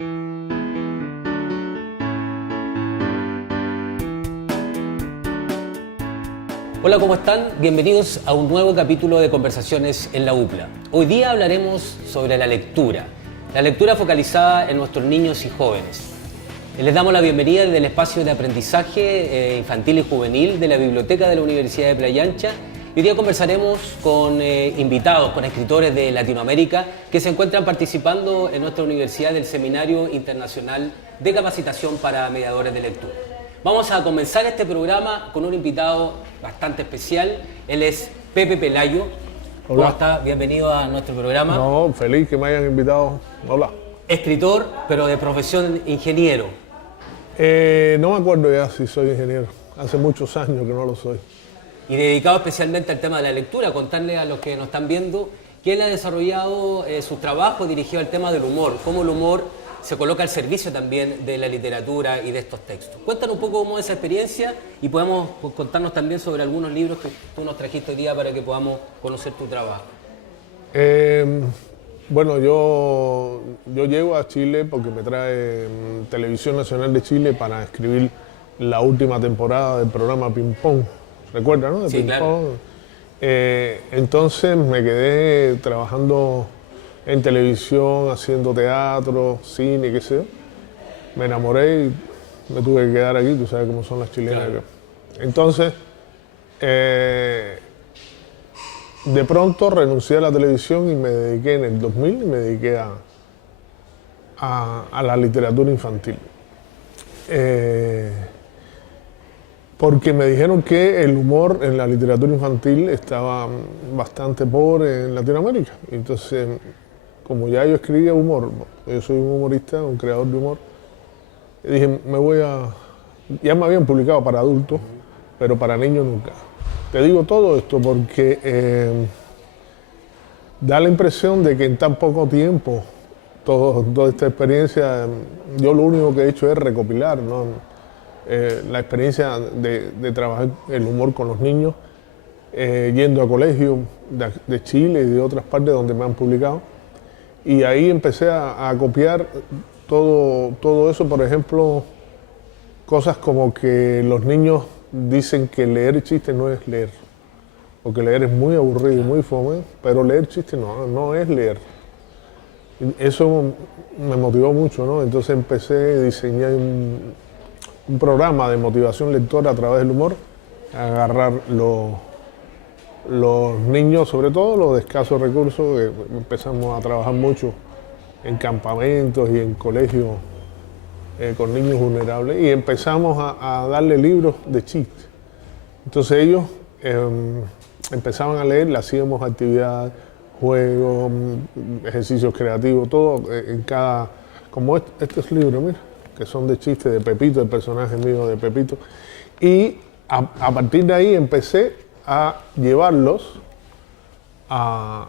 Hola, ¿cómo están? Bienvenidos a un nuevo capítulo de Conversaciones en la UPLA. Hoy día hablaremos sobre la lectura focalizada en nuestros niños y jóvenes. Les damos la bienvenida desde el espacio de aprendizaje infantil y juvenil de la Biblioteca de la Universidad de Playa Ancha. Hoy día conversaremos con invitados, con escritores de Latinoamérica que se encuentran participando en nuestra universidad del Seminario Internacional de Capacitación para Mediadores de Lectura. Vamos a comenzar este programa con un invitado bastante especial. Él es Pepe Pelayo. Hola. ¿Cómo está? Bienvenido a nuestro programa. No, feliz que me hayan invitado. Hola. Escritor, pero de profesión ingeniero. No me acuerdo ya si soy ingeniero. Hace muchos años que no lo soy. Y dedicado especialmente al tema de la lectura. Contarle a los que nos están viendo que él ha desarrollado su trabajo dirigido al tema del humor. Cómo el humor se coloca al servicio también de la literatura y de estos textos. Cuéntanos un poco cómo es esa experiencia y podemos contarnos también sobre algunos libros que tú nos trajiste hoy día para que podamos conocer tu trabajo. Bueno, yo llego a Chile porque me trae Televisión Nacional de Chile para escribir la última temporada del programa Ping Pong. ¿Recuerdas, no? De Sí, Ping claro. Pong. Entonces me quedé trabajando en televisión, haciendo teatro, cine, qué sé yo. Me enamoré y me tuve que quedar aquí, tú sabes cómo son las chilenas. Claro. Entonces, de pronto renuncié a la televisión y me dediqué en el 2000 y me dediqué a la literatura infantil. Porque me dijeron que el humor en la literatura infantil estaba bastante pobre en Latinoamérica. Entonces, como ya yo escribía humor, yo soy un humorista, un creador de humor, dije, ya me habían publicado para adultos, pero para niños nunca. Te digo todo esto porque da la impresión de que en tan poco tiempo, toda esta experiencia, yo lo único que he hecho es recopilar, ¿no? La experiencia de trabajar el humor con los niños, yendo a colegios de Chile y de otras partes donde me han publicado. Y ahí empecé a copiar todo eso, por ejemplo, cosas como que los niños dicen que leer chistes no es leer, porque leer es muy aburrido y muy fome, pero leer chistes no es leer. Eso me motivó mucho, ¿no? Entonces empecé a diseñar un programa de motivación lectora a través del humor, a agarrar los niños, sobre todo los de escasos recursos, que empezamos a trabajar mucho en campamentos y en colegios con niños vulnerables, y empezamos a darle libros de chistes. Entonces ellos empezaban a leer, le hacíamos actividades, juegos, ejercicios creativos, todo en cada, como estos libros, mira, que son de chistes de Pepito, el personaje mío de Pepito. Y a partir de ahí empecé a llevarlos a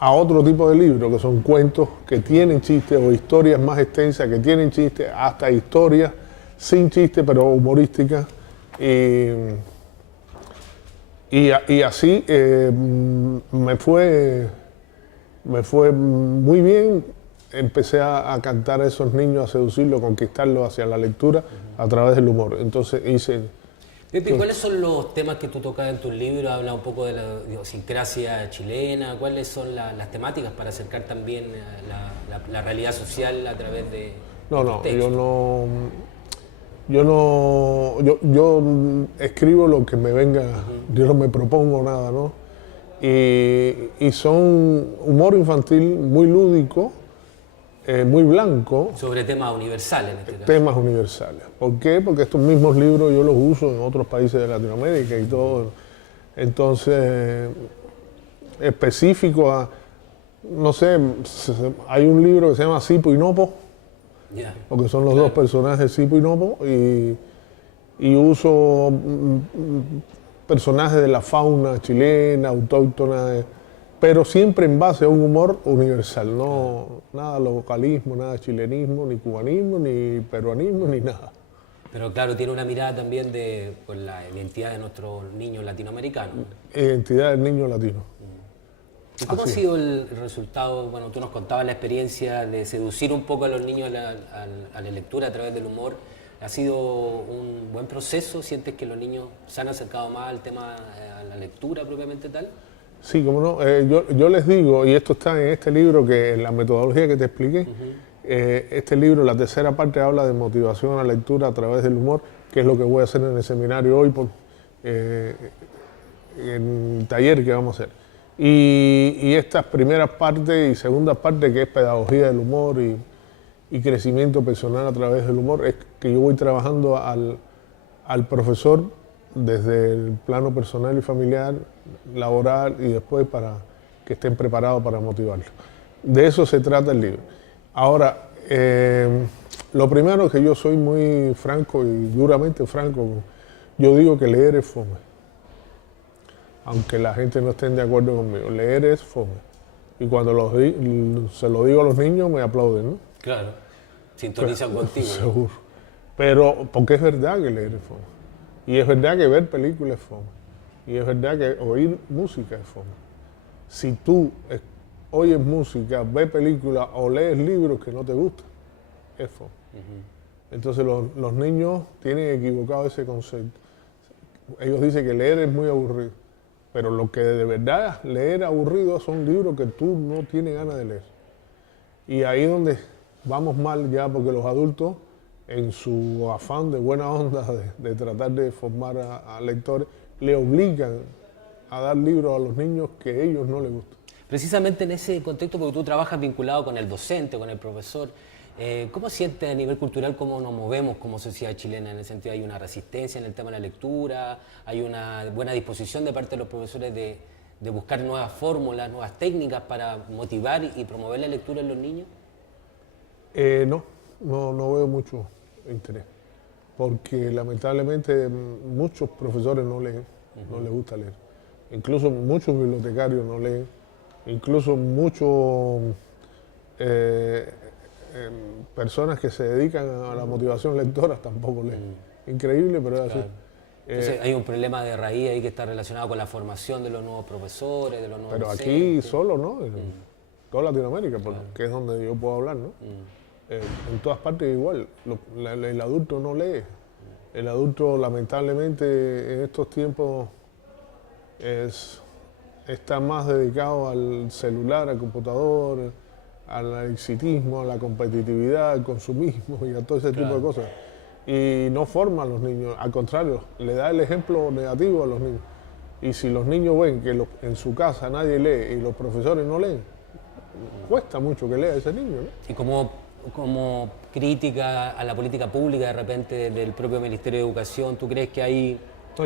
otro tipo de libros, que son cuentos que tienen chistes o historias más extensas que tienen chistes, hasta historias sin chistes pero humorísticas. Y así me fue muy bien. Empecé a cantar a esos niños, a seducirlos, a conquistarlos hacia la lectura a través del humor. Entonces hice... Pepe, ¿cuáles son los temas que tú tocas en tus libros? Habla un poco de la idiosincrasia chilena. ¿Cuáles son las temáticas para acercar también la realidad social a través de No, textos? yo escribo lo que me venga, yo no me propongo nada, ¿no? Y son humor infantil muy lúdico, muy blanco. Sobre temas universales en este caso. Temas universales. ¿Por qué? Porque estos mismos libros yo los uso en otros países de Latinoamérica y todo. Entonces, específico a, no sé, hay un libro que se llama Sipo y Nopo, Ya. porque son los dos personajes Sipo y Nopo, y uso personajes de la fauna chilena, autóctona, pero siempre en base a un humor universal, no nada localismo, nada chilenismo, ni cubanismo, ni peruanismo, ni nada. Pero claro, tiene una mirada también de pues, la identidad de nuestros niños latinoamericanos. Identidad del niño latino. ¿Y cómo ha Así es. sido el resultado? Bueno, tú nos contabas la experiencia de seducir un poco a los niños a la lectura a través del humor. ¿Ha sido un buen proceso? ¿Sientes que los niños se han acercado más al tema, a la lectura propiamente tal? Sí, como no. Yo les digo, y esto está en este libro, que en la metodología que te expliqué, este libro, la tercera parte, habla de motivación a la lectura a través del humor, que es lo que voy a hacer en el seminario hoy, en el taller que vamos a hacer. Y estas primeras partes y segundas partes, que es pedagogía del humor y crecimiento personal a través del humor, es que yo voy trabajando al profesor desde el plano personal y familiar, laboral, y después para que estén preparados para motivarlos. De eso se trata el libro. Ahora, lo primero es que yo soy muy franco y duramente franco. Yo digo que leer es fome. Aunque la gente no esté de acuerdo conmigo, leer es fome. Y cuando se lo digo a los niños me aplauden, ¿no? Claro, sintonizan contigo. Seguro. Pero porque es verdad que leer es fome. Y es verdad que ver películas es fome. Y es verdad que oír música es fome. Si tú oyes música, ves películas o lees libros que no te gustan, es fome. Entonces los niños tienen equivocado ese concepto. Ellos dicen que leer es muy aburrido. Pero lo que de verdad leer aburrido son libros que tú no tienes ganas de leer. Y ahí es donde vamos mal ya, porque los adultos, en su afán de buena onda de tratar de formar a lectores, le obligan a dar libros a los niños que a ellos no les gustan. Precisamente en ese contexto, porque tú trabajas vinculado con el docente, con el profesor, ¿cómo sientes a nivel cultural cómo nos movemos como sociedad chilena? En el sentido, ¿hay una resistencia en el tema de la lectura? ¿Hay una buena disposición de parte de los profesores de buscar nuevas fórmulas, nuevas técnicas para motivar y promover la lectura en los niños? No veo mucho interés, porque lamentablemente muchos profesores no leen, no les gusta leer. Incluso muchos bibliotecarios no leen, incluso muchos personas que se dedican a la motivación lectora tampoco leen. Increíble, pero es así. Claro. Entonces hay un problema de raíz ahí que está relacionado con la formación de los nuevos profesores, de los nuevos Pero docentes. aquí solo, ¿no? En toda Latinoamérica, que es donde yo puedo hablar, ¿no? En todas partes igual. El adulto no lee. El adulto, lamentablemente, en estos tiempos está más dedicado al celular, al computador, al exitismo, a la competitividad, al consumismo y a todo ese tipo de cosas. Y no forma a los niños, al contrario, le da el ejemplo negativo a los niños. Y si los niños ven que en su casa nadie lee y los profesores no leen, cuesta mucho que lea ese niño, ¿no? Y como crítica a la política pública de repente del propio Ministerio de Educación, ¿tú crees que hay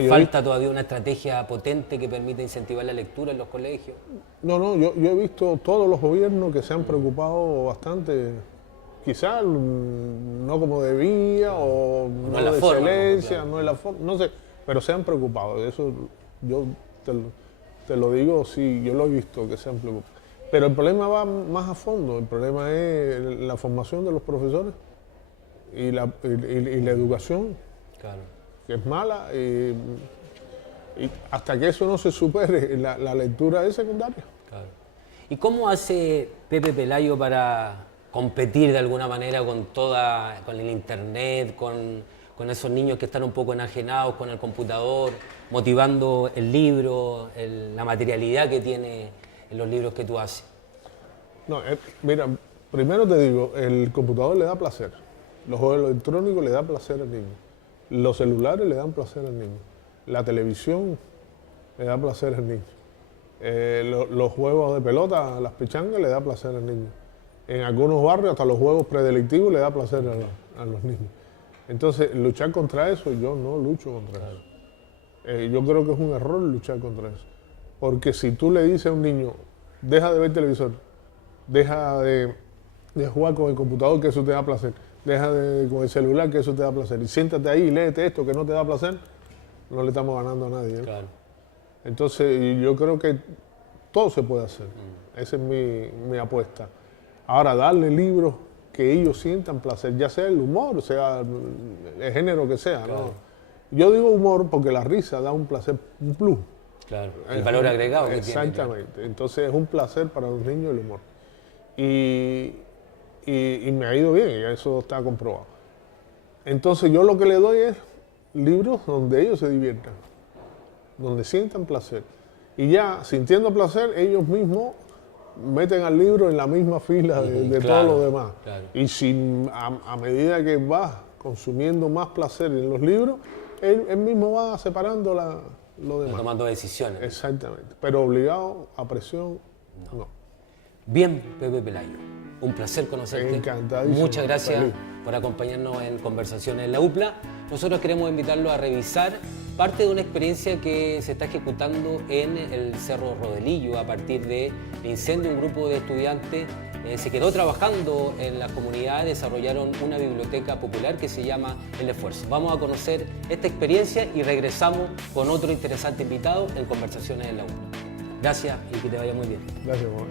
falta todavía una estrategia potente que permita incentivar la lectura en los colegios? No, yo he visto todos los gobiernos que se han preocupado bastante, quizás no como debía o no de excelencia, no es la forma, no sé, pero se han preocupado. Eso yo te lo digo, sí, yo lo he visto que se han preocupado. Pero el problema va más a fondo, el problema es la formación de los profesores y la educación, Claro. que es mala, y hasta que eso no se supere, la lectura es secundaria. Claro. ¿Y cómo hace Pepe Pelayo para competir de alguna manera con el internet, con esos niños que están un poco enajenados con el computador, motivando el libro, la materialidad que tiene en los libros que tú haces? No, mira, primero te digo, el computador le da placer, los juegos electrónicos le dan placer al niño, los celulares le dan placer al niño, la televisión le da placer al niño, los juegos de pelota, las pichangas le da placer al niño. En algunos barrios hasta los juegos predelictivos le da placer a los niños. Entonces, luchar contra eso, yo no lucho contra eso. Yo creo que es un error luchar contra eso. Porque si tú le dices a un niño, deja de ver televisor, deja de jugar con el computador, que eso te da placer, deja con el celular, que eso te da placer, y siéntate ahí y léete esto que no te da placer, no le estamos ganando a nadie. Claro. Entonces, yo creo que todo se puede hacer. Esa es mi apuesta. Ahora, darle libros que ellos sientan placer, ya sea el humor, sea el género que sea. Claro. ¿No? Yo digo humor porque la risa da un placer, un plus. Claro, el valor agregado que tiene. Exactamente. Entonces es un placer para los niños el humor. Y me ha ido bien, y eso está comprobado. Entonces yo lo que le doy es libros donde ellos se diviertan, donde sientan placer. Y ya, sintiendo placer, ellos mismos meten al libro en la misma fila de claro, todo lo demás. Claro. Y si a medida que vas consumiendo más placer en los libros, él mismo va separando lo demás. Tomando decisiones. Exactamente. Pero obligado a presión, no. Bien, Pepe Pelayo, un placer conocerte. Encantadísimo. Muchas gracias Feliz. por acompañarnos en Conversaciones en la UPLA. Nosotros queremos invitarlo a revisar parte de una experiencia que se está ejecutando en el Cerro Rodelillo a partir del incendio. Un grupo de estudiantes se quedó trabajando en la comunidad, desarrollaron una biblioteca popular que se llama El Esfuerzo. Vamos a conocer esta experiencia y regresamos con otro interesante invitado en Conversaciones en la UPLA. Gracias y que te vaya muy bien. Gracias, Juan.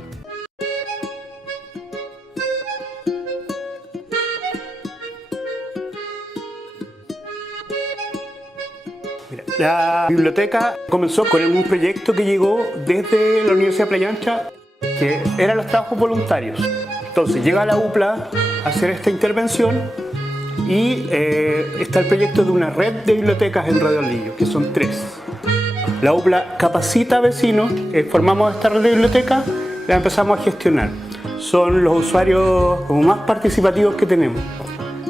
La biblioteca comenzó con un proyecto que llegó desde la Universidad de Playa Ancha, que eran los trabajos voluntarios. Entonces llega la UPLA a hacer esta intervención y está el proyecto de una red de bibliotecas en Rodelillo, que son 3. La UPLA capacita a vecinos, formamos esta red de bibliotecas y la empezamos a gestionar. Son los usuarios como más participativos que tenemos.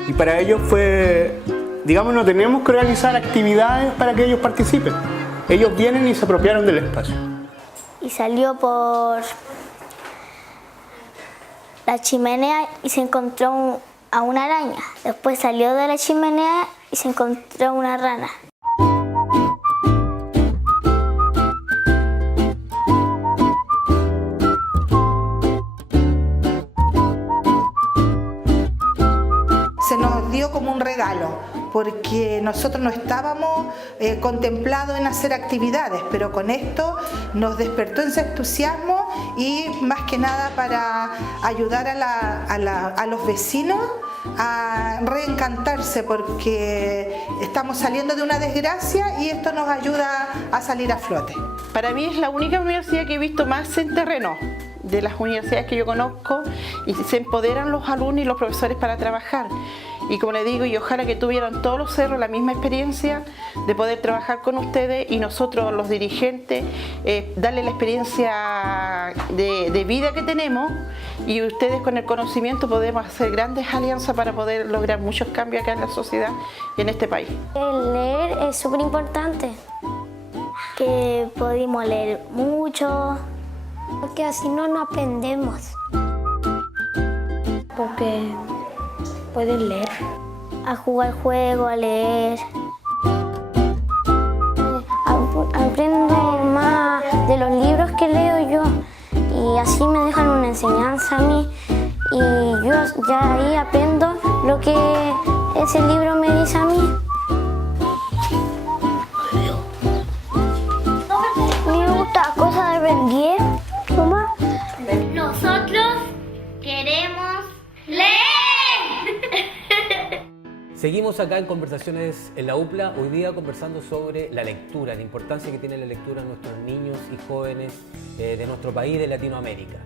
Y para ello fue... Digamos, no tenemos que organizar actividades para que ellos participen. Ellos vienen y se apropiaron del espacio. Y salió por la chimenea y se encontró a una araña. Después salió de la chimenea y se encontró una rana. Se nos dio como un regalo, porque nosotros no estábamos contemplados en hacer actividades, pero con esto nos despertó ese entusiasmo y más que nada para ayudar a los vecinos a reencantarse, porque estamos saliendo de una desgracia y esto nos ayuda a salir a flote. Para mí es la única universidad que he visto más en terreno de las universidades que yo conozco, y se empoderan los alumnos y los profesores para trabajar. Y como le digo, y ojalá que tuvieran todos los cerros la misma experiencia de poder trabajar con ustedes, y nosotros los dirigentes darle la experiencia de vida que tenemos, y ustedes con el conocimiento podemos hacer grandes alianzas para poder lograr muchos cambios acá en la sociedad y en este país. El leer es súper importante, que podemos leer mucho, porque así no aprendemos. Porque pueden leer. A jugar juego, a leer. Aprendo más de los libros que leo yo, y así me dejan una enseñanza a mí, y yo ya ahí aprendo lo que ese libro me dice a mí. Me gusta cosas de Ben 10. Mamá. Nosotros queremos leer. Seguimos acá en Conversaciones en la UPLA, hoy día conversando sobre la lectura, la importancia que tiene la lectura en nuestros niños y jóvenes de nuestro país, de Latinoamérica.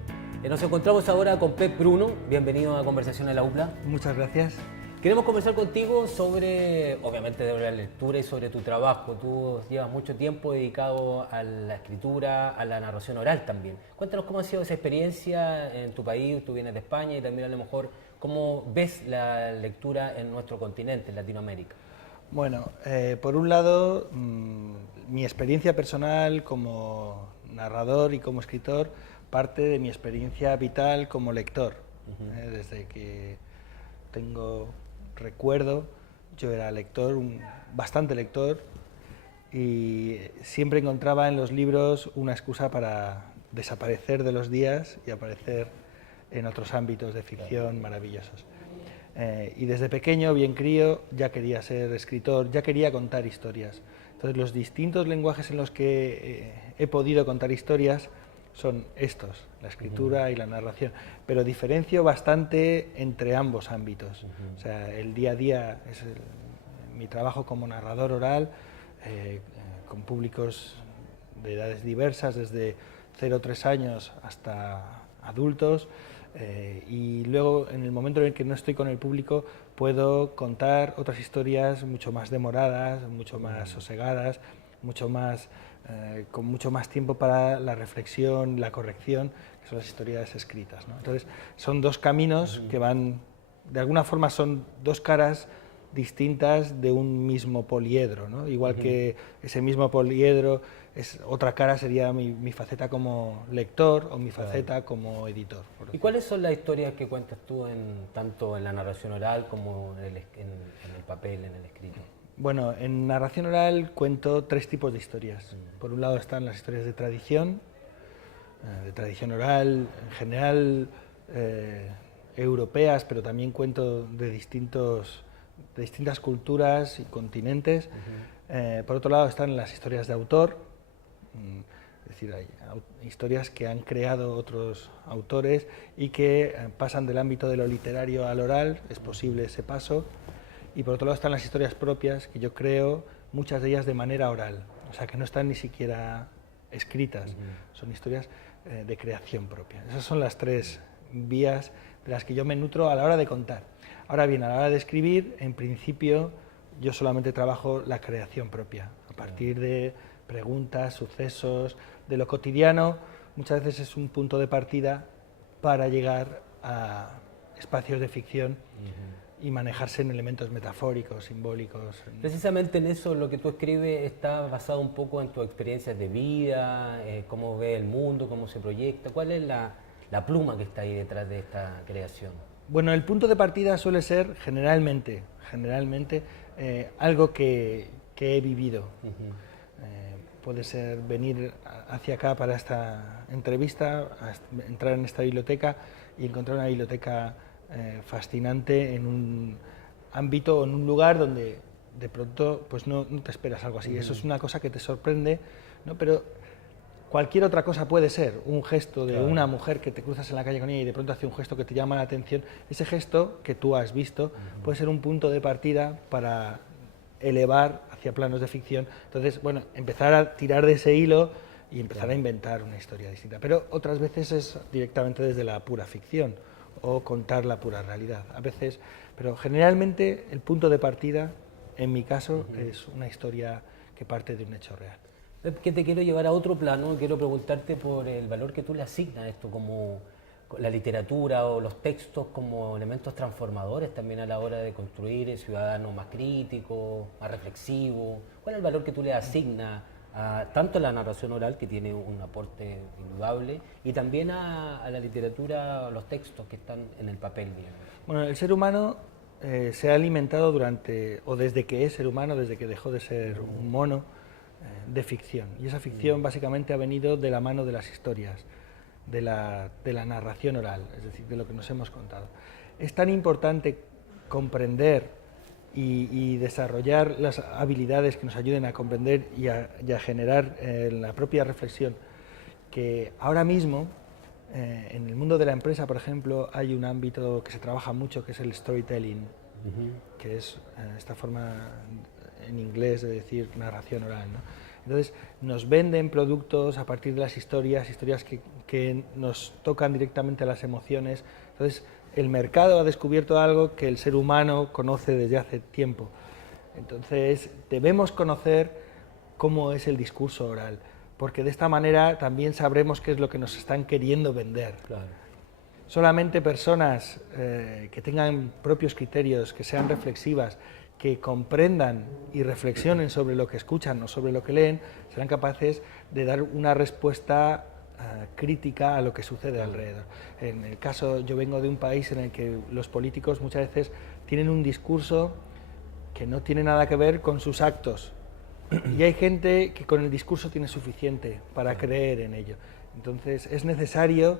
Nos encontramos ahora con Pep Bruno, bienvenido a Conversaciones en la UPLA. Muchas gracias. Queremos conversar contigo sobre, obviamente, de la lectura y sobre tu trabajo. Tú llevas mucho tiempo dedicado a la escritura, a la narración oral también. Cuéntanos cómo ha sido esa experiencia en tu país, tú vienes de España, y también a lo mejor cómo ves la lectura en nuestro continente, en Latinoamérica. Bueno, por un lado, mi experiencia personal como narrador y como escritor parte de mi experiencia vital como lector. Desde que tengo recuerdo, yo era lector, bastante lector, y siempre encontraba en los libros una excusa para desaparecer de los días y aparecer en otros ámbitos de ficción maravillosos. Y desde pequeño, bien crío, ya quería ser escritor, ya quería contar historias. Entonces los distintos lenguajes en los que he podido contar historias son estos, la escritura y la narración, pero diferencio bastante entre ambos ámbitos. O sea, el día a día es mi trabajo como narrador oral, con públicos de edades diversas, desde 0 a 3 años hasta adultos, y luego en el momento en el que no estoy con el público puedo contar otras historias mucho más demoradas, mucho más sosegadas, con mucho más tiempo para la reflexión, la corrección, que son las historias escritas, ¿no? Entonces son dos caminos que van, de alguna forma son dos caras distintas de un mismo poliedro, ¿no? Igual que ese mismo poliedro, otra cara sería mi faceta como lector o mi faceta como editor. ¿Y cuáles son las historias que cuentas tú tanto en la narración oral como en el papel, en el escrito? Bueno, en narración oral cuento 3 tipos de historias. Por un lado están las historias de tradición oral, en general europeas, pero también cuento de distintas culturas y continentes. Por otro lado están las historias de autor, es decir, hay historias que han creado otros autores y que pasan del ámbito de lo literario al oral, es posible ese paso. Y por otro lado están las historias propias que yo creo, muchas de ellas de manera oral, o sea que no están ni siquiera escritas, son historias de creación propia. Esas son las 3 vías de las que yo me nutro a la hora de contar. Ahora bien, a la hora de escribir, en principio yo solamente trabajo la creación propia, a partir de preguntas, sucesos, de lo cotidiano. Muchas veces es un punto de partida para llegar a espacios de ficción y manejarse en elementos metafóricos, simbólicos. Precisamente en eso lo que tú escribes está basado un poco en tus experiencias de vida, cómo ve el mundo, cómo se proyecta. ¿Cuál es la pluma que está ahí detrás de esta creación? Bueno, el punto de partida suele ser generalmente algo que he vivido. Puede ser venir hacia acá para esta entrevista, entrar en esta biblioteca y encontrar una biblioteca fascinante en un ámbito o en un lugar donde de pronto pues no te esperas algo así. Eso es una cosa que te sorprende, ¿no? Pero cualquier otra cosa puede ser un gesto de una mujer que te cruzas en la calle con ella y de pronto hace un gesto que te llama la atención. Ese gesto que tú has visto puede ser un punto de partida para elevar hacia planos de ficción. Entonces, bueno, empezar a tirar de ese hilo y empezar a inventar una historia distinta. Pero otras veces es directamente desde la pura ficción o contar la pura realidad. A veces, pero generalmente el punto de partida, en mi caso, es una historia que parte de un hecho real. Que te quiero llevar a otro plano, quiero preguntarte por el valor que tú le asignas a esto, como la literatura o los textos como elementos transformadores también a la hora de construir ciudadanos más críticos, más reflexivos. ¿Cuál es el valor que tú le asignas tanto a la narración oral, que tiene un aporte indudable, y también a la literatura, a los textos que están en el papel, digamos? Bueno, el ser humano se ha alimentado desde que es ser humano, desde que dejó de ser un mono, de ficción. Y esa ficción básicamente ha venido de la mano de las historias, de la narración oral, es decir, de lo que nos hemos contado. Es tan importante comprender y desarrollar las habilidades que nos ayuden a comprender y a generar la propia reflexión, que ahora mismo en el mundo de la empresa, por ejemplo, hay un ámbito que se trabaja mucho, que es el storytelling, que es esta forma en inglés de decir narración oral, ¿no? Entonces nos venden productos a partir de las historias que nos tocan directamente a las emociones. Entonces el mercado ha descubierto algo que el ser humano conoce desde hace tiempo. Entonces debemos conocer cómo es el discurso oral, porque de esta manera también sabremos qué es lo que nos están queriendo vender. Claro. Solamente personas que tengan propios criterios, que sean reflexivas, que comprendan y reflexionen sobre lo que escuchan o sobre lo que leen, serán capaces de dar una respuesta crítica a lo que sucede alrededor. En el caso, yo vengo de un país en el que los políticos muchas veces tienen un discurso que no tiene nada que ver con sus actos, y hay gente que con el discurso tiene suficiente para creer en ello. Entonces es necesario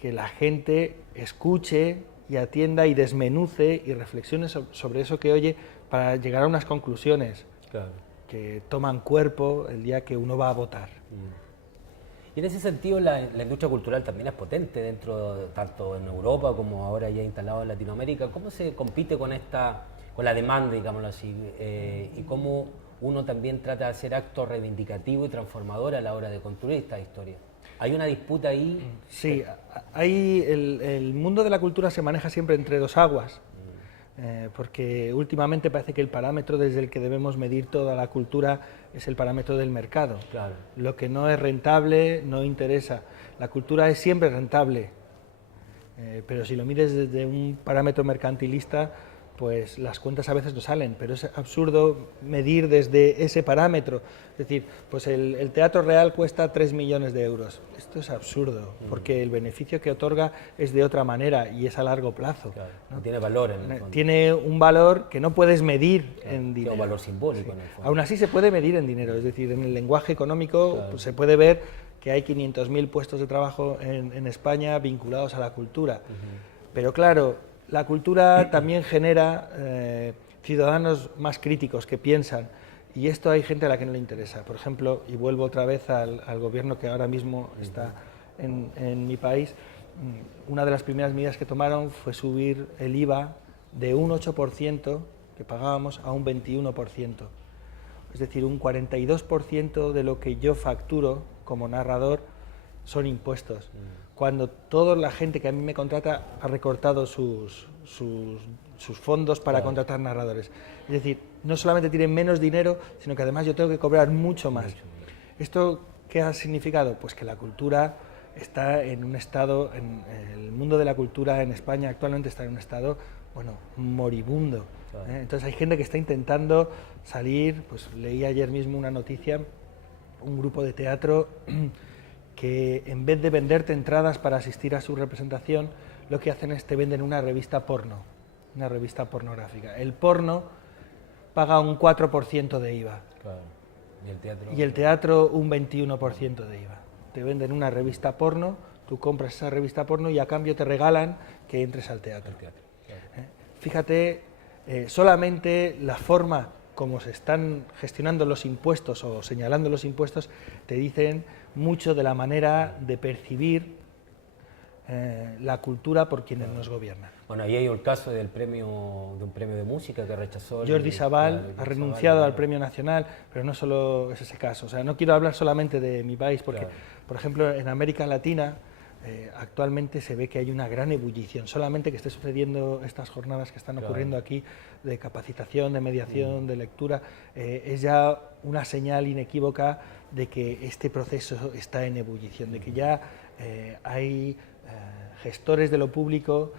que la gente escuche y atienda y desmenuce y reflexione sobre eso que oye, para llegar a unas conclusiones que toman cuerpo el día que uno va a votar. Y en ese sentido la industria cultural también es potente tanto en Europa como ahora ya instalado en Latinoamérica. ¿Cómo se compite con la demanda, digámoslo así, y cómo uno también trata de hacer actos reivindicativos y transformadores a la hora de construir esta historia. ¿Hay una disputa ahí? Sí, el mundo de la cultura se maneja siempre entre dos aguas, porque últimamente parece que el parámetro desde el que debemos medir toda la cultura es el parámetro del mercado. Claro. Lo que no es rentable no interesa. La cultura es siempre rentable, pero si lo mides desde un parámetro mercantilista, pues las cuentas a veces no salen, pero es absurdo medir desde ese parámetro. Es decir, pues el Teatro Real cuesta 3 millones de euros. Esto es absurdo, porque el beneficio que otorga es de otra manera y es a largo plazo. Claro, ¿no? Tiene valor en el fondo. Tiene un valor que no puedes medir en dinero. Tiene un valor simbólico en el fondo. Aún así se puede medir en dinero, es decir, en el lenguaje económico pues, se puede ver que hay 500.000 puestos de trabajo en España vinculados a la cultura. Pero claro, la cultura también genera ciudadanos más críticos que piensan, y esto hay gente a la que no le interesa. Por ejemplo, y vuelvo otra vez al gobierno que ahora mismo está en mi país, una de las primeras medidas que tomaron fue subir el IVA de un 8% que pagábamos a un 21%. Es decir, un 42% de lo que yo facturo como narrador son impuestos. Cuando toda la gente que a mí me contrata ha recortado sus fondos para contratar narradores. Es decir, no solamente tienen menos dinero, sino que además yo tengo que cobrar mucho más. ¿Esto qué ha significado? Pues que la cultura está en un estado, el mundo de la cultura en España actualmente está en un estado, bueno, moribundo. Entonces hay gente que está intentando salir, pues leí ayer mismo una noticia, un grupo de teatro que en vez de venderte entradas para asistir a su representación, lo que hacen es te venden una revista porno, una revista pornográfica. El porno paga un 4% de IVA. Claro. Y el teatro un 21% de IVA. Te venden una revista porno, tú compras esa revista porno y a cambio te regalan que entres al teatro. Claro. Fíjate, solamente la forma como se están gestionando los impuestos o señalando los impuestos te dicen mucho de la manera de percibir la cultura por quienes nos gobiernan. Bueno, ahí hay el caso de un premio de música que rechazó. Jordi Sabal ha renunciado al Premio Nacional, pero no solo es ese caso. O sea, no quiero hablar solamente de mi país, porque, por ejemplo, en América Latina actualmente se ve que hay una gran ebullición. Solamente que esté sucediendo estas jornadas que están ocurriendo aquí de capacitación, de mediación, de lectura, es ya una señal inequívoca de que este proceso está en ebullición, de que ya hay gestores de lo público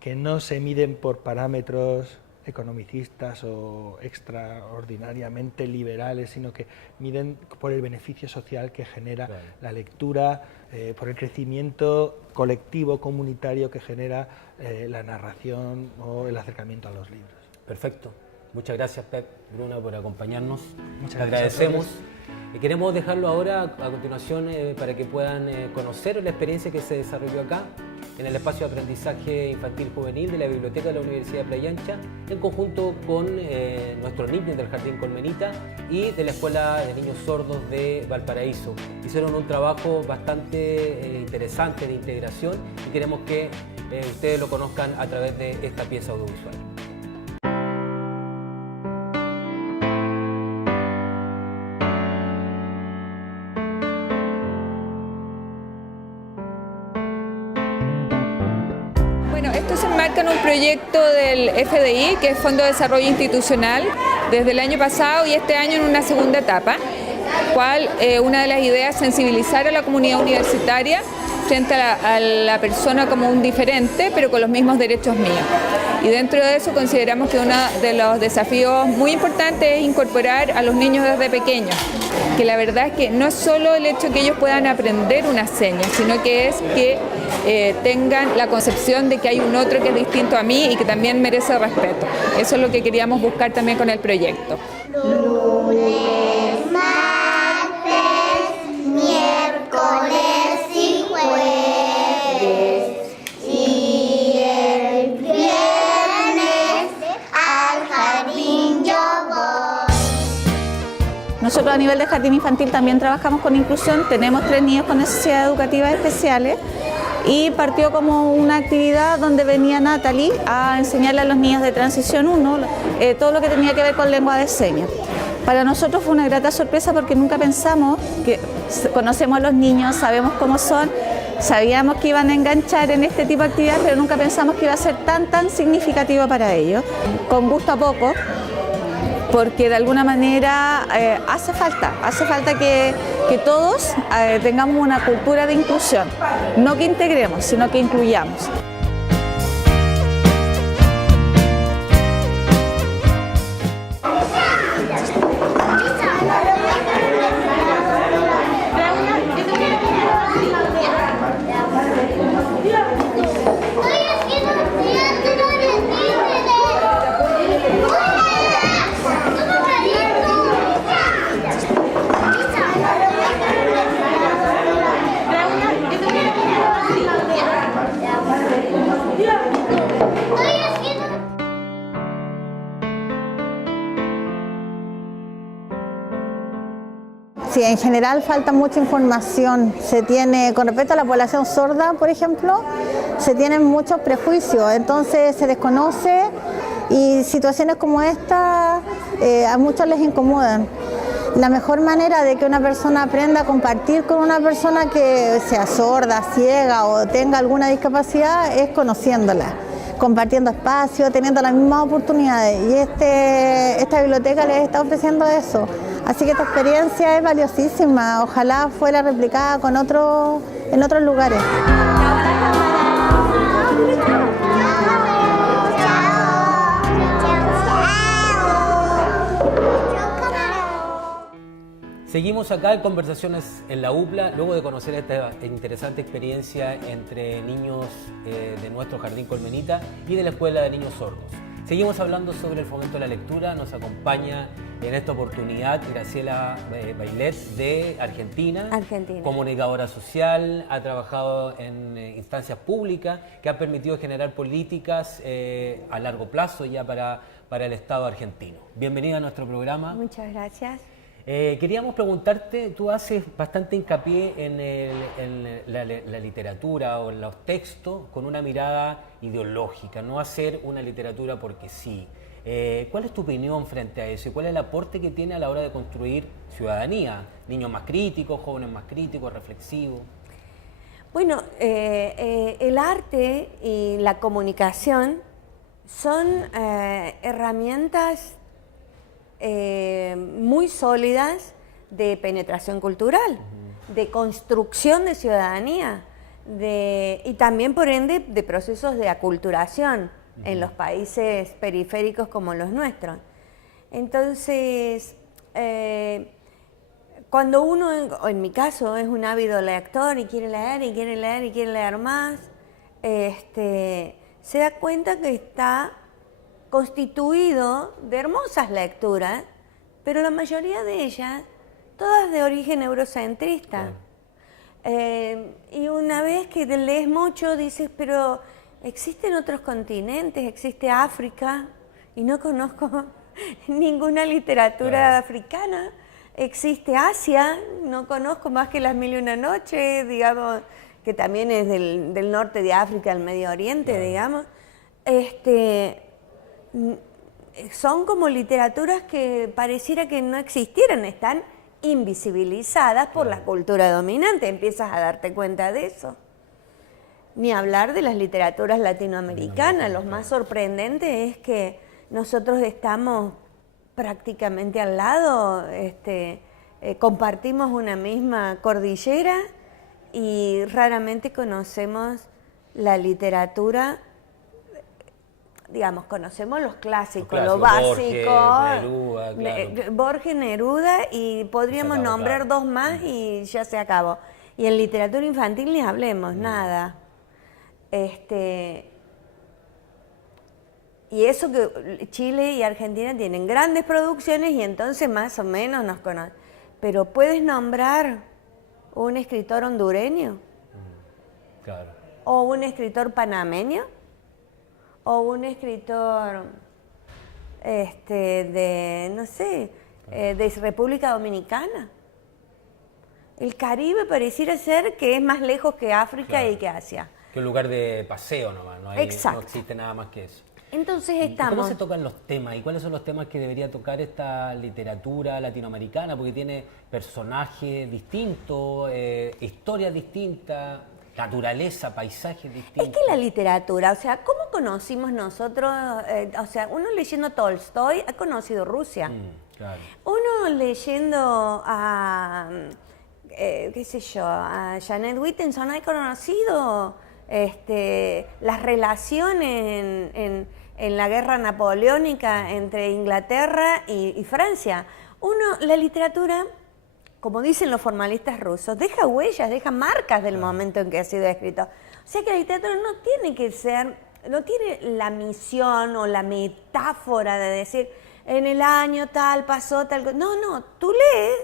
que no se miden por parámetros economicistas o extraordinariamente liberales, sino que miden por el beneficio social que genera la lectura, por el crecimiento colectivo, comunitario que genera la narración o el acercamiento a los libros. Perfecto. Muchas gracias, Pep, Bruna, por acompañarnos. Muchas Te agradecemos. Y queremos dejarlo ahora a continuación para que puedan conocer la experiencia que se desarrolló acá en el espacio de aprendizaje infantil juvenil de la Biblioteca de la Universidad de Playa Ancha, en conjunto con nuestros niños del Jardín Colmenita y de la Escuela de Niños Sordos de Valparaíso. Hicieron un trabajo bastante interesante de integración y queremos que ustedes lo conozcan a través de esta pieza audiovisual. Esto se enmarca en un proyecto del FDI, que es Fondo de Desarrollo Institucional, desde el año pasado y este año en una segunda etapa, cual una de las ideas es sensibilizar a la comunidad universitaria frente a la persona como un diferente, pero con los mismos derechos míos. Y dentro de eso consideramos que uno de los desafíos muy importantes es incorporar a los niños desde pequeños, que la verdad es que no es solo el hecho que ellos puedan aprender una seña, sino que es que tengan la concepción de que hay un otro que es distinto a mí y que también merece respeto. Eso es lo que queríamos buscar también con el proyecto. Lunes, martes, miércoles y jueves. Y el viernes al jardín yo voy. Nosotros a nivel de jardín infantil también trabajamos con inclusión. Tenemos 3 niños con necesidades educativas especiales. Y partió como una actividad donde venía Natalie a enseñarle a los niños de Transición 1 todo lo que tenía que ver con lengua de señas. Para nosotros fue una grata sorpresa porque nunca pensamos que conocemos a los niños, sabemos cómo son, sabíamos que iban a enganchar en este tipo de actividades, pero nunca pensamos que iba a ser tan significativo para ellos. Con gusto a poco, porque de alguna manera hace falta que todos tengamos una cultura de inclusión, no que integremos, sino que incluyamos. Sí, en general falta mucha información. Se tiene, con respecto a la población sorda, por ejemplo, se tienen muchos prejuicios, entonces se desconoce y situaciones como esta a muchos les incomodan. La mejor manera de que una persona aprenda a compartir con una persona que sea sorda, ciega o tenga alguna discapacidad es conociéndola, compartiendo espacio, teniendo las mismas oportunidades, y esta biblioteca les está ofreciendo eso. Así que esta experiencia es valiosísima, ojalá fuera replicada en otros lugares. Seguimos acá en Conversaciones en la UPLA, luego de conocer esta interesante experiencia entre niños de nuestro Jardín Colmenita y de la Escuela de Niños Sordos. Seguimos hablando sobre el fomento de la lectura. Nos acompaña en esta oportunidad Graciela Bailet de Argentina, comunicadora social, ha trabajado en instancias públicas que han permitido generar políticas a largo plazo ya para el Estado argentino. Bienvenida a nuestro programa. Muchas gracias. Queríamos preguntarte, tú haces bastante hincapié en la literatura o en los textos con una mirada ideológica, no hacer una literatura porque sí. ¿Cuál es tu opinión frente a eso y cuál es el aporte que tiene a la hora de construir ciudadanía? Niños más críticos, jóvenes más críticos, reflexivos. Bueno, el arte y la comunicación son herramientas muy sólidas de penetración cultural, de construcción de ciudadanía y también por ende de procesos de aculturación en los países periféricos como los nuestros. Entonces, cuando uno, en mi caso, es un ávido lector y quiere leer y quiere leer y quiere leer más, se da cuenta que está constituido de hermosas lecturas, pero la mayoría de ellas, todas de origen eurocentrista. Y una vez que lees mucho, dices, pero existen otros continentes, existe África, y no conozco ninguna literatura africana. Existe Asia, no conozco más que Las Mil y una Noches, digamos, que también es del norte de África, el Medio Oriente, digamos. Son como literaturas que pareciera que no existieran, están invisibilizadas por la cultura dominante, empiezas a darte cuenta de eso. Ni hablar de las literaturas latinoamericanas, lo más sorprendente es que nosotros estamos prácticamente al lado, compartimos una misma cordillera y raramente conocemos la literatura. Digamos, conocemos los clásicos, lo básico, Borges, Neruda, y podríamos nombrar dos más y ya se acabó. Y en literatura infantil ni hablemos, nada. Y eso que Chile y Argentina tienen grandes producciones y entonces más o menos nos conocen. Pero ¿puedes nombrar un escritor hondureño? Claro. ¿O un escritor panameño? O un escritor de República Dominicana. El Caribe pareciera ser que es más lejos que África y que Asia. Que un lugar de paseo nomás, no existe nada más que eso. Entonces ¿Cómo estamos... se tocan los temas y cuáles son los temas que debería tocar esta literatura latinoamericana? Porque tiene personajes distintos, historias distintas, naturaleza, paisajes distintos. Es que la literatura, o sea, ¿cómo conocimos nosotros? O sea, uno leyendo Tolstoy ha conocido Rusia. Claro. Uno leyendo a, qué sé yo, a Janet Whittenson ha conocido las relaciones en la guerra napoleónica entre Inglaterra y Francia. La literatura, como dicen los formalistas rusos, deja huellas, deja marcas del momento en que ha sido escrito. O sea que la literatura no tiene que ser, no tiene la misión o la metáfora de decir, en el año tal pasó tal cosa. No, tú lees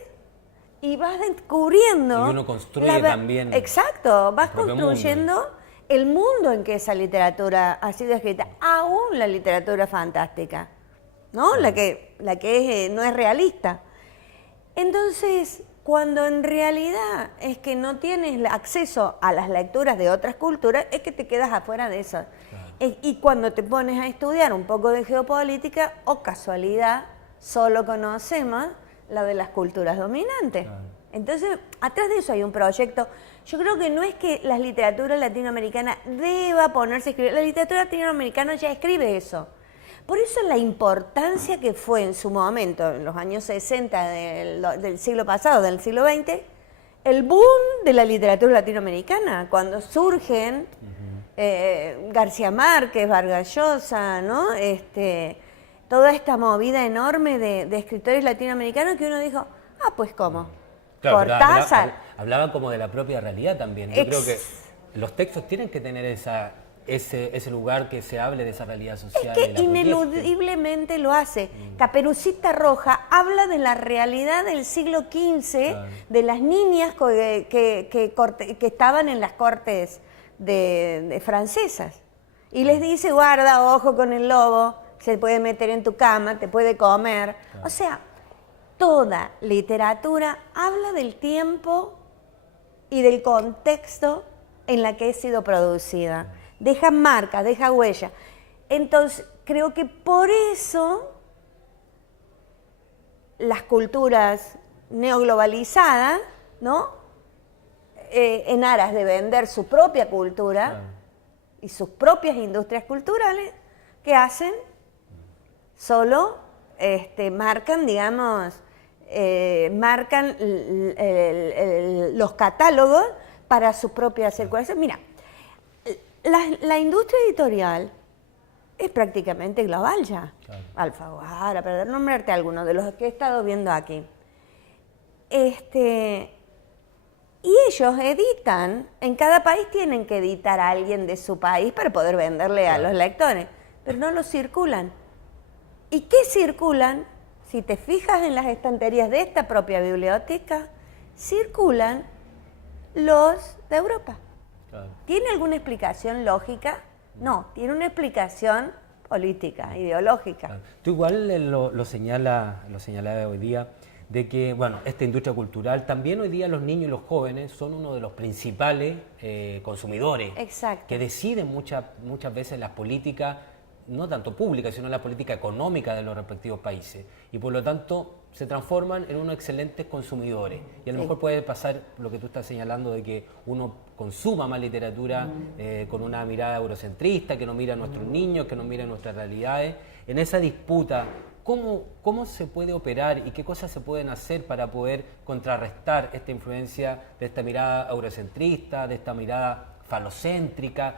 y vas descubriendo... Y uno construye también... Exacto, vas construyendo el mundo en que esa literatura ha sido escrita, aún la literatura fantástica, ¿no? La que no es realista. Entonces, cuando en realidad es que no tienes acceso a las lecturas de otras culturas, es que te quedas afuera de eso. Claro. Y cuando te pones a estudiar un poco de geopolítica, o casualidad, solo conocemos la de las culturas dominantes. Claro. Entonces, atrás de eso hay un proyecto. Yo creo que no es que la literatura latinoamericana deba ponerse a escribir. La literatura latinoamericana ya escribe eso. Por eso la importancia que fue en su momento, en los años 60 del siglo pasado, del siglo XX, el boom de la literatura latinoamericana, cuando surgen García Márquez, Vargas Llosa, ¿no? Toda esta movida enorme de escritores latinoamericanos que uno dijo, pues ¿cómo? Claro, Cortázar. hablaba como de la propia realidad también. Yo creo que los textos tienen que tener ese lugar que se hable de esa realidad social. Es que ineludiblemente lo hace. Caperucita Roja habla de la realidad del siglo XV, claro, de las niñas que estaban en las cortes de francesas. Y les dice, guarda, ojo con el lobo, se puede meter en tu cama, te puede comer. Claro. O sea, toda literatura habla del tiempo y del contexto en la que ha sido producida. Deja marcas, deja huella. Entonces, creo que por eso las culturas neoglobalizadas, ¿no? En aras de vender su propia cultura, claro, y sus propias industrias culturales, ¿qué hacen? Solo marcan, digamos, los catálogos para su propia circulación. Mira, la industria editorial es prácticamente global ya. Claro. Alfaguara, para nombrarte algunos de los que he estado viendo aquí. Y ellos editan, en cada país tienen que editar a alguien de su país para poder venderle a los lectores, pero no los circulan. ¿Y qué circulan? Si te fijas en las estanterías de esta propia biblioteca, circulan los de Europa. Claro. ¿Tiene alguna explicación lógica? No, tiene una explicación política, ideológica. Claro. Tú igual lo señalaba hoy día, de que, bueno, esta industria cultural, también hoy día los niños y los jóvenes son uno de los principales consumidores. Exacto. Que deciden muchas veces las políticas, no tanto públicas, sino la política económica de los respectivos países. Y por lo tanto se transforman en unos excelentes consumidores. Y a lo mejor puede pasar lo que tú estás señalando, de que uno consuma más literatura con una mirada eurocentrista, que no mira a nuestros niños, que no mira nuestras realidades. En esa disputa, ¿cómo se puede operar y qué cosas se pueden hacer para poder contrarrestar esta influencia de esta mirada eurocentrista, de esta mirada falocéntrica?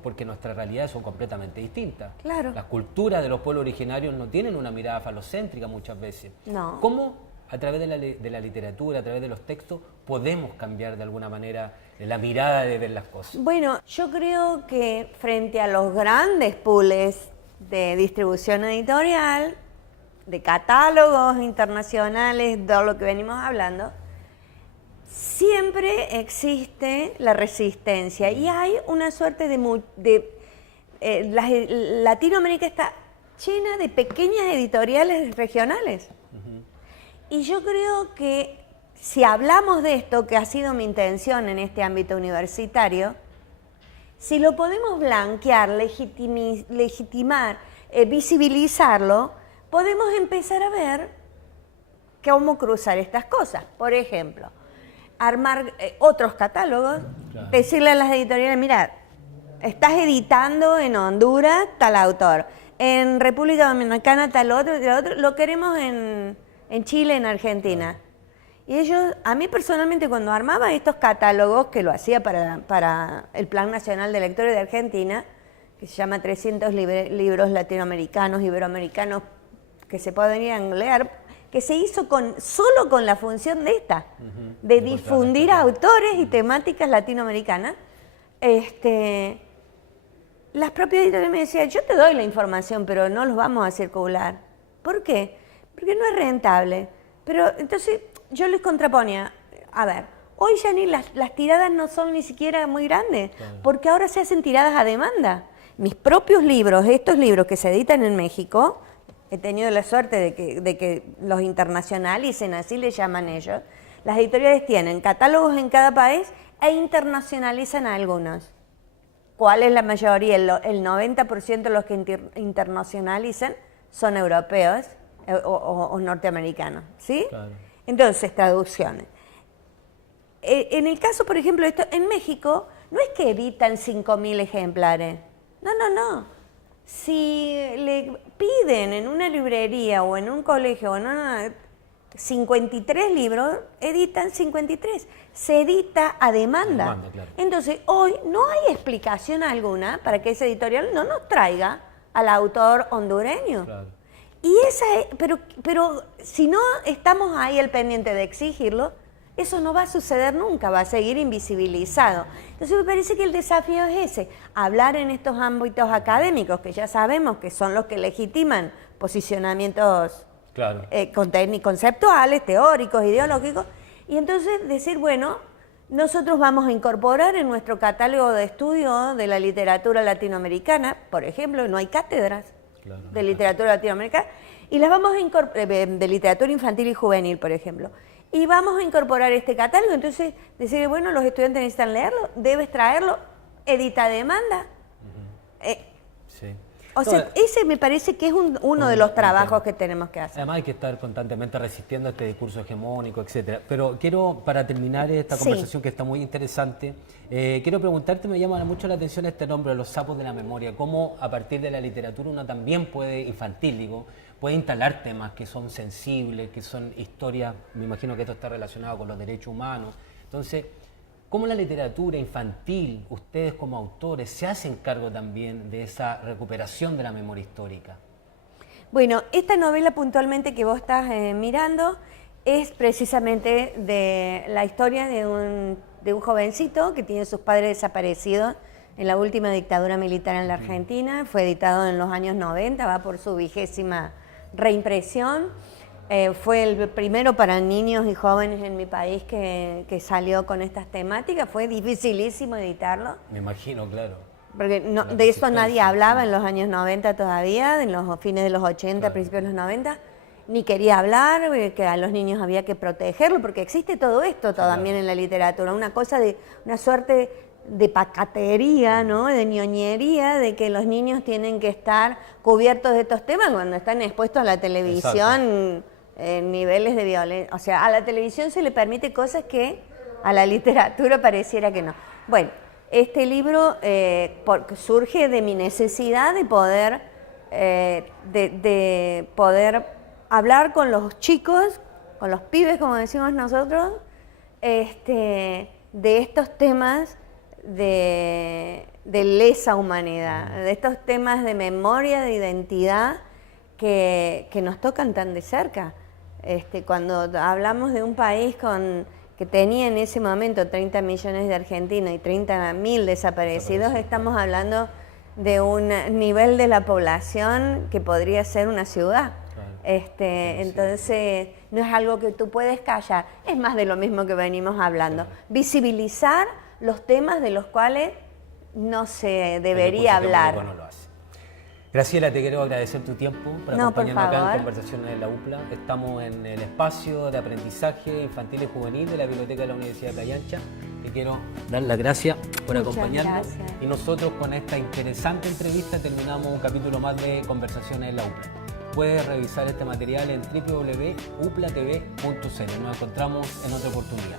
Porque nuestras realidades son completamente distintas. Claro. Las culturas de los pueblos originarios no tienen una mirada falocéntrica muchas veces. No. ¿Cómo a través de la literatura, a través de los textos, podemos cambiar de alguna manera la mirada de ver las cosas? Bueno, yo creo que frente a los grandes pools de distribución editorial, de catálogos internacionales, de lo que venimos hablando, siempre existe la resistencia y hay una suerte Latinoamérica está llena de pequeñas editoriales regionales. Y yo creo que si hablamos de esto, que ha sido mi intención en este ámbito universitario, Si lo podemos blanquear, legitimar, visibilizarlo, podemos empezar a ver cómo cruzar estas cosas. Por ejemplo, armar otros catálogos, decirle a las editoriales, mira, estás editando en Honduras tal autor, en República Dominicana tal otro, lo queremos en Chile, en Argentina. Y ellos, a mí personalmente, cuando armaba estos catálogos, que lo hacía para el Plan Nacional de Lectores de Argentina, que se llama 300 libros latinoamericanos, iberoamericanos, que se podrían leer, que se hizo solo con la función de de difundir autores y temáticas latinoamericanas. Las propias editoriales me decían, yo te doy la información, pero no los vamos a circular. ¿Por qué? Porque no es rentable. Pero entonces yo les contraponía, a ver, hoy ya ni las tiradas no son ni siquiera muy grandes, porque ahora se hacen tiradas a demanda. Mis propios libros, estos libros que se editan en México, he tenido la suerte de que los internacionalicen, así le llaman ellos. Las editoriales tienen catálogos en cada país e internacionalizan algunos. ¿Cuál es la mayoría? El 90% de los que internacionalizan son europeos o norteamericanos, ¿sí? Claro. Entonces, traducciones. En el caso, por ejemplo, en México, no es que editan 5.000 ejemplares. No. Si le piden en una librería o en un colegio o en 53 libros, editan 53. Se edita a demanda. Claro. Entonces, hoy no hay explicación alguna para que ese editorial no nos traiga al autor hondureño. Claro. Y pero si no estamos ahí al pendiente de exigirlo, eso no va a suceder nunca, va a seguir invisibilizado. Entonces me parece que el desafío es ese, hablar en estos ámbitos académicos, que ya sabemos que son los que legitiman posicionamientos conceptuales, teóricos, ideológicos, y entonces decir, bueno, nosotros vamos a incorporar en nuestro catálogo de estudio de la literatura latinoamericana, por ejemplo, no hay cátedras de literatura latinoamericana, y las vamos a incorporar, de literatura infantil y juvenil, por ejemplo, y vamos a incorporar este catálogo. Entonces decir, bueno, los estudiantes necesitan leerlo, debes traerlo, edita a demanda. O sea, ese me parece que es uno de los trabajos que tenemos que hacer. Además hay que estar constantemente resistiendo a este discurso hegemónico, etcétera. Pero quiero, para terminar esta conversación que está muy interesante, quiero preguntarte, me llama mucho la atención este nombre, los sapos de la memoria, cómo a partir de la literatura uno también puede, infantil digo, puede instalar temas que son sensibles, que son historias, me imagino que esto está relacionado con los derechos humanos. Entonces, ¿cómo la literatura infantil, ustedes como autores, se hacen cargo también de esa recuperación de la memoria histórica? Bueno, esta novela puntualmente que vos estás mirando es precisamente de la historia de un jovencito que tiene sus padres desaparecidos en la última dictadura militar en la Argentina. Fue editado en los años 90, va por su 20ª reimpresión. Fue el primero para niños y jóvenes en mi país que salió con estas temáticas. Fue dificilísimo editarlo. Me imagino, claro. Porque de eso nadie hablaba en los años 90 todavía, en los fines de los 80, principios de los 90. Ni quería hablar, que a los niños había que protegerlo, porque existe todo esto también en la literatura. Una cosa de una suerte de pacatería, ¿no? De ñoñería, de que los niños tienen que estar cubiertos de estos temas cuando están expuestos a la televisión. Niveles de violencia, o sea, a la televisión se le permite cosas que a la literatura pareciera que no. Bueno, este libro surge de mi necesidad de poder, de poder hablar con los chicos, con los pibes, como decimos nosotros, de estos temas de lesa humanidad, de estos temas de memoria, de identidad que nos tocan tan de cerca. Cuando hablamos de un país que tenía en ese momento 30 millones de argentinos y 30.000 desaparecidos, estamos hablando de un nivel de la población que podría ser una ciudad. Entonces, no es algo que tú puedes callar, es más de lo mismo que venimos hablando. Visibilizar los temas de los cuales no se debería hablar. Graciela, te quiero agradecer tu tiempo por acompañarnos acá en Conversaciones de la UPLA. Estamos en el espacio de aprendizaje infantil y juvenil de la Biblioteca de la Universidad de Playa Ancha. quiero dar las gracias por Muchas acompañarnos. gracias. Y nosotros con esta interesante entrevista terminamos un capítulo más de Conversaciones en la UPLA. Puedes revisar este material en www.uplatv.cl. Nos encontramos en otra oportunidad.